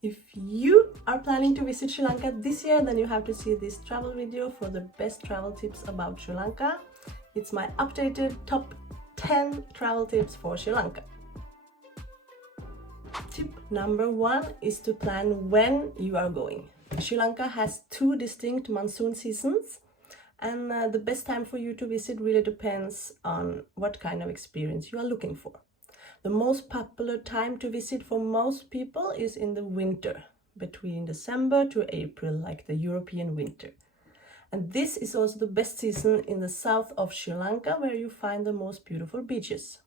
If you are planning to visit Sri Lanka this year, then you have to see this travel video for the best travel tips about Sri Lanka. It's my updated top 10 travel tips for Sri Lanka. Tip number 1 is to plan when you are going. Sri Lanka has 2 distinct monsoon seasons, and the best time for you to visit really depends on what kind of experience you are looking for. The most popular time to visit for most people is in the winter, between December to April, like the European winter. And this is also the best season in the south of Sri Lanka, where you find the most beautiful beaches.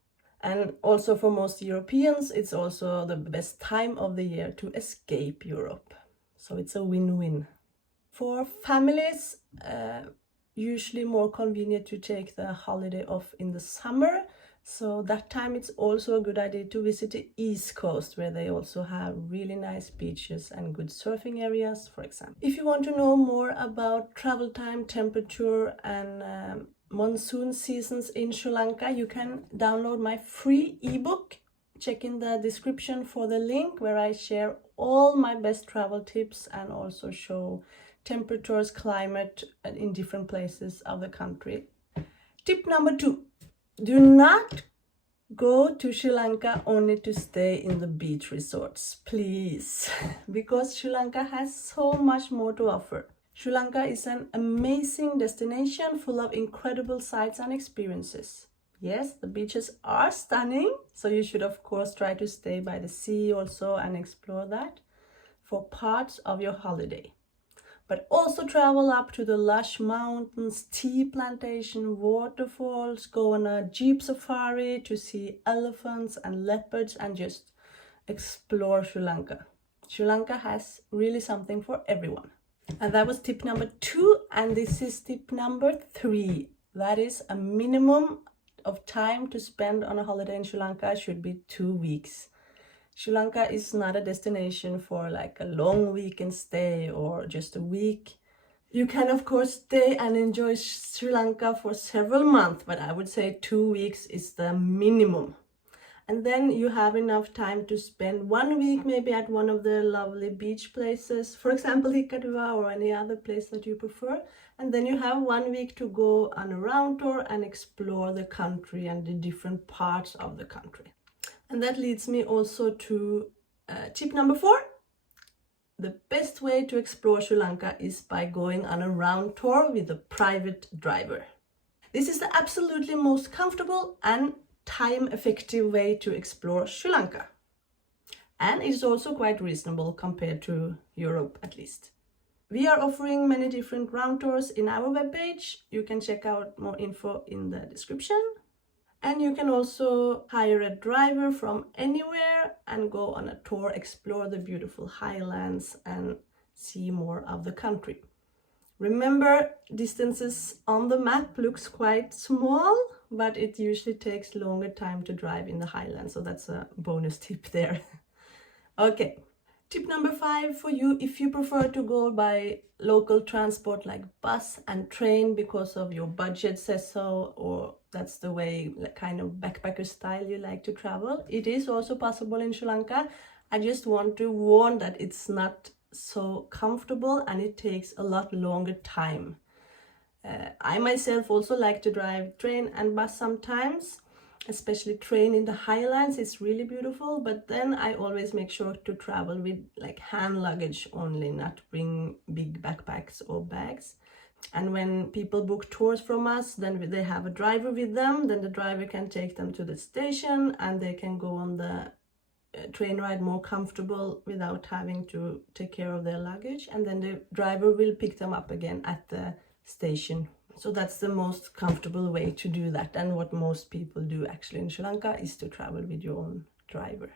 And also for most Europeans, it's also the best time of the year to escape Europe. So it's a win-win. For families, usually more convenient to take the holiday off in the summer. So that time it's also a good idea to visit the East Coast, where they also have really nice beaches and good surfing areas, for example. If you want to know more about travel time, temperature and monsoon seasons in Sri Lanka, you can download my free ebook. Check in the description for the link where I share all my best travel tips and also show temperatures, climate in different places of the country. Tip number 2. Do not go to Sri Lanka only to stay in the beach resorts, please, because Sri Lanka has so much more to offer. Sri Lanka is an amazing destination full of incredible sights and experiences. Yes, the beaches are stunning, so you should of course try to stay by the sea also and explore that for parts of your holiday. But also travel up to the lush mountains, tea plantation, waterfalls, go on a jeep safari to see elephants and leopards and just explore Sri Lanka. Sri Lanka has really something for everyone. And that was tip number 2, and this is tip number 3. That is, a minimum of time to spend on a holiday in Sri Lanka should be 2 weeks. Sri Lanka is not a destination for like a long weekend stay or just a week. You can of course stay and enjoy Sri Lanka for several months, but I would say 2 weeks is the minimum. And then you have enough time to spend 1 week maybe at one of the lovely beach places, for example Hikkaduwa or any other place that you prefer. And then you have 1 week to go on a round tour and explore the country and the different parts of the country. And that leads me also to tip number 4. The best way to explore Sri Lanka is by going on a round tour with a private driver. This is the absolutely most comfortable and time-effective way to explore Sri Lanka. And it's also quite reasonable compared to Europe, at least. We are offering many different round tours in our webpage. You can check out more info in the description. And you can also hire a driver from anywhere and go on a tour, explore the beautiful highlands and see more of the country. Remember, distances on the map looks quite small, but it usually takes longer time to drive in the highlands, so that's a bonus tip there. Okay, tip number 5 for you, if you prefer to go by local transport like bus and train because of your budget says so, or that's the way, kind of backpacker style you like to travel. It is also possible in Sri Lanka. I just want to warn that it's not so comfortable and it takes a lot longer time. I myself also like to drive train and bus sometimes, especially train in the highlands. It's really beautiful, but then I always make sure to travel with like hand luggage only, not bring big backpacks or bags. And when people book tours from us, then they have a driver with them, then the driver can take them to the station and they can go on the train ride more comfortable without having to take care of their luggage, and then the driver will pick them up again at the station. So that's the most comfortable way to do that, and what most people do actually in Sri Lanka is to travel with your own driver.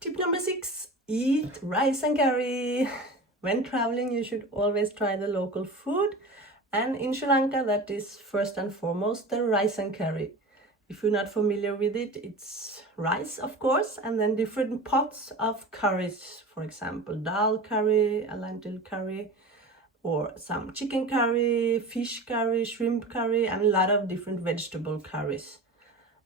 Tip number 6, eat rice and curry. When traveling, you should always try the local food. And in Sri Lanka, that is first and foremost the rice and curry. If you're not familiar with it, it's rice, of course, and then different pots of curries. For example, dal curry, a lentil curry, or some chicken curry, fish curry, shrimp curry, and a lot of different vegetable curries.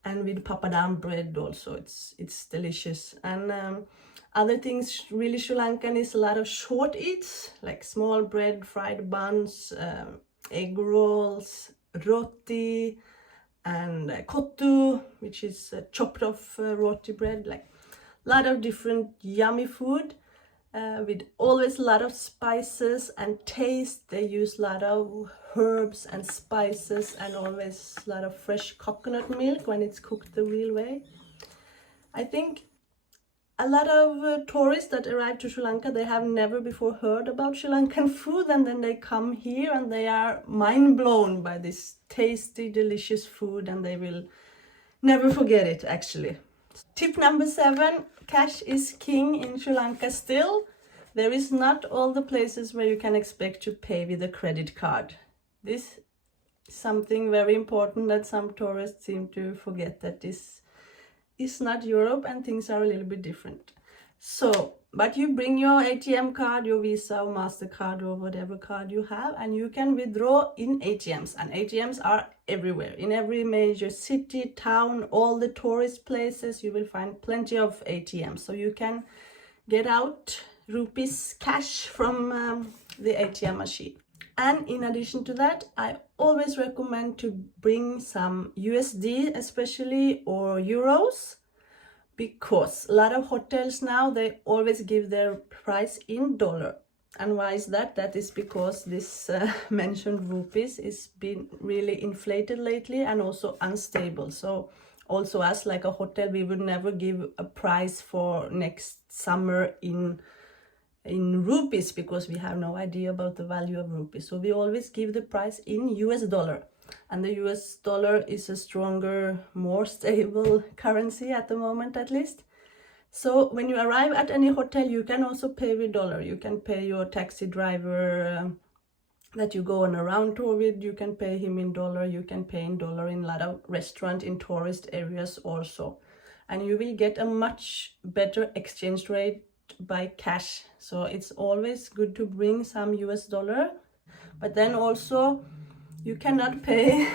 And with papadam bread also, it's delicious. And Other things really Sri Lankan is a lot of short eats, like small bread, fried buns, egg rolls, roti, and kottu, which is chopped off roti bread. Like a lot of different yummy food with always a lot of spices and taste. They use a lot of herbs and spices and always a lot of fresh coconut milk when it's cooked the real way. I think a lot of tourists that arrive to Sri Lanka, they have never before heard about Sri Lankan food, and then they come here and they are mind blown by this tasty, delicious food, and they will never forget it actually. Tip number 7, cash is king in Sri Lanka still. There is not all the places where you can expect to pay with a credit card. This is something very important that some tourists seem to forget, that this is not Europe and things are a little bit different. So, but you bring your ATM card, your Visa or MasterCard or whatever card you have, and you can withdraw in ATMs. And ATMs are everywhere. In every major city, town, all the tourist places, you will find plenty of ATMs. So you can get out rupees cash from the ATM machine. And in addition to that, I always recommend to bring some USD especially, or euros, because a lot of hotels now, they always give their price in dollar. And why is that? That is because this mentioned rupees is been really inflated lately and also unstable. So also us, like a hotel, we would never give a price for next summer in rupees, because we have no idea about the value of rupees. So we always give the price in US dollar, and the US dollar is a stronger, more stable currency at the moment, at least. So when you arrive at any hotel, you can also pay with dollar. You can pay your taxi driver that you go on a round tour with, you can pay him in dollar. You can pay in dollar in a lot of restaurants in tourist areas also, and you will get a much better exchange rate by cash. So it's always good to bring some US dollar, but then also you cannot pay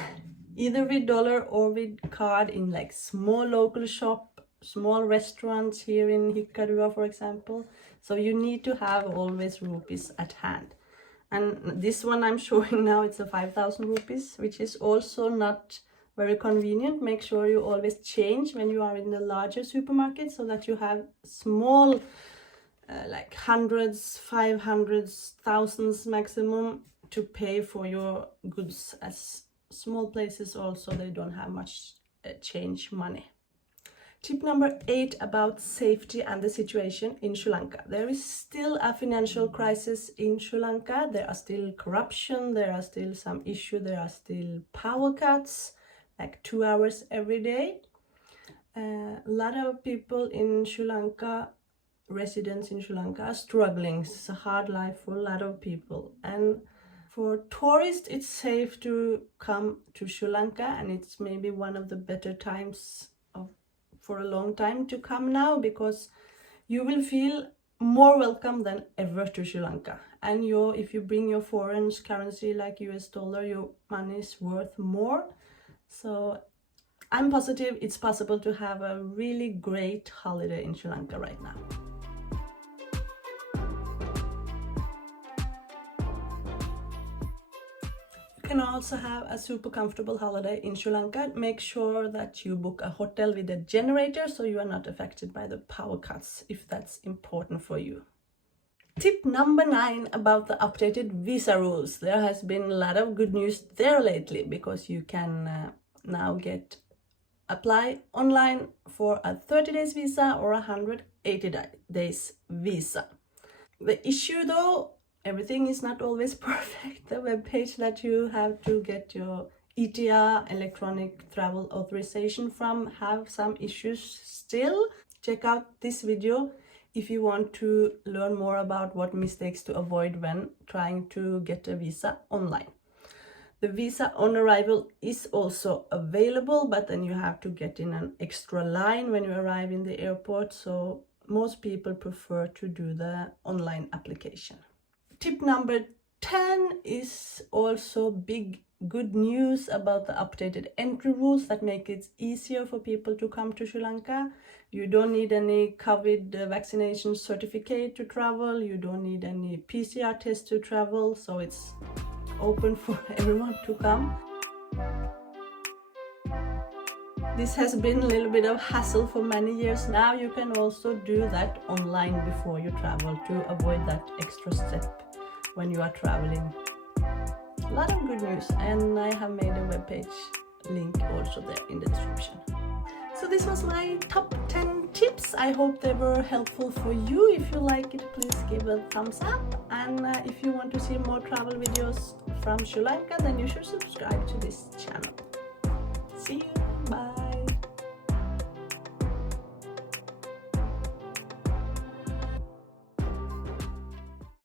either with dollar or with card in like small local shop, small restaurants here in Hikkaduwa, for example. So you need to have always rupees at hand. And this one I'm showing now, it's a 5,000 rupees, which is also not very convenient. Make sure you always change when you are in the larger supermarket, so that you have small like hundreds, 500s, thousands maximum to pay for your goods, as small places also, they don't have much change money. Tip number 8 about safety and the situation in Sri Lanka. There is still a financial crisis in Sri Lanka. There are still corruption, there are still some issue, there are still power cuts, like 2 hours every day. A lot of people in Sri Lanka, residents in Sri Lanka, are struggling. It's a hard life for a lot of people, and for tourists it's safe to come to Sri Lanka, and it's maybe one of the better times for a long time to come now, because you will feel more welcome than ever to Sri Lanka. And if you bring your foreign currency like US dollar, your money is worth more. So I'm positive it's possible to have a really great holiday in Sri Lanka right now. You can also have a super comfortable holiday in Sri Lanka. Make sure that you book a hotel with a generator, so you are not affected by the power cuts, if that's important for you. Tip number 9 about the updated visa rules. There has been a lot of good news there lately, because you can now apply online for a 30 days visa or a 180 days visa. The issue though, everything is not always perfect. The web page that you have to get your ETA, electronic travel authorization from, have some issues still. Check out this video if you want to learn more about what mistakes to avoid when trying to get a visa online. The visa on arrival is also available, but then you have to get in an extra line when you arrive in the airport. So most people prefer to do the online application. Tip number 10 is also big good news about the updated entry rules that make it easier for people to come to Sri Lanka. You don't need any COVID vaccination certificate to travel. You don't need any PCR test to travel. So it's open for everyone to come. This has been a little bit of hassle for many years now. You can also do that online before you travel to avoid that extra step when you are traveling. A lot of good news, and I have made a webpage link also there in the description. So this was my top 10 tips. I hope they were helpful for you. If you like it, please give a thumbs up, and if you want to see more travel videos from Sri Lanka, then you should subscribe to this channel. See you!